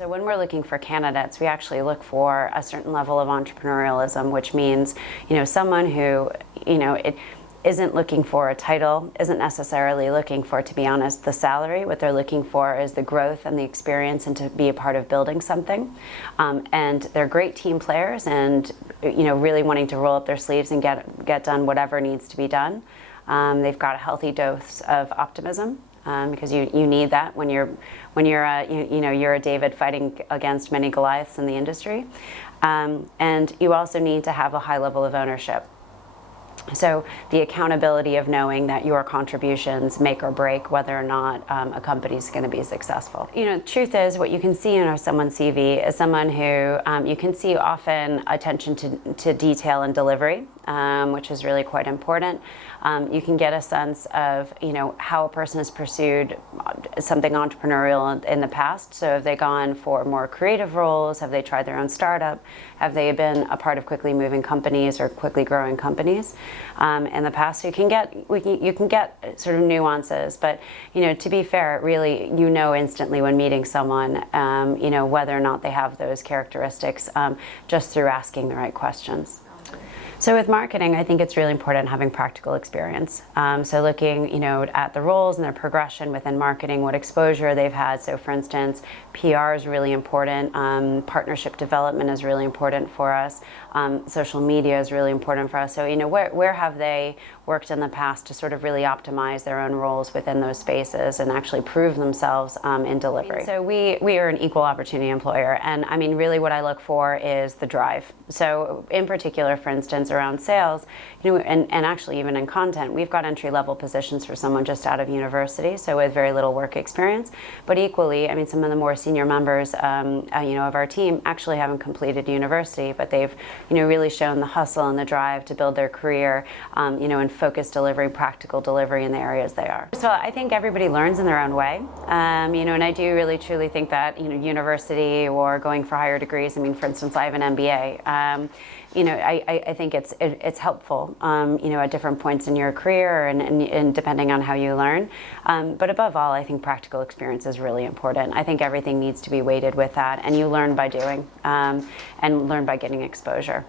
So when we're looking for candidates, we actually look for a certain level of entrepreneurialism, which means, someone who, it isn't looking for a title, isn't necessarily looking for, to be honest, the salary. What they're looking for is the growth and the experience and to be a part of building something. And they're great team players and, really wanting to roll up their sleeves and get done whatever needs to be done. They've got a healthy dose of optimism. Because you need that when you're a David fighting against many Goliaths in the industry, and you also need to have a high level of ownership. So the accountability of knowing that your contributions make or break whether or not a company is going to be successful. Truth is, what you can see in someone's CV is someone who you can see often attention to detail and delivery, which is really quite important. You can get a sense of how a person has pursued something entrepreneurial in the past. So have they gone for more creative roles? Have they tried their own startup? Have they been a part of quickly moving companies or quickly growing companies in the past? So you can get sort of nuances, but to be fair, really instantly when meeting someone whether or not they have those characteristics just through asking the right questions. So with marketing, I think it's really important having practical experience. So looking, at the roles and their progression within marketing, what exposure they've had. So for instance, PR is really important. Partnership development is really important for us. Social media is really important for us. So, where have they worked in the past to sort of really optimize their own roles within those spaces and actually prove themselves in delivery. So we are an equal opportunity employer, and I mean really what I look for is the drive. So in particular, for instance, around sales, and actually even in content, we've got entry-level positions for someone just out of university, so with very little work experience. But equally, I mean, some of the more senior members of our team actually haven't completed university, but they've really shown the hustle and the drive to build their career and focused delivery, practical delivery in the areas they are. So I think everybody learns in their own way, and I do really truly think that university or going for higher degrees. I mean, for instance, I have an MBA. I think it's helpful, at different points in your career and depending on how you learn. But above all, I think practical experience is really important. I think everything needs to be weighted with that, and you learn by doing and learn by getting exposure.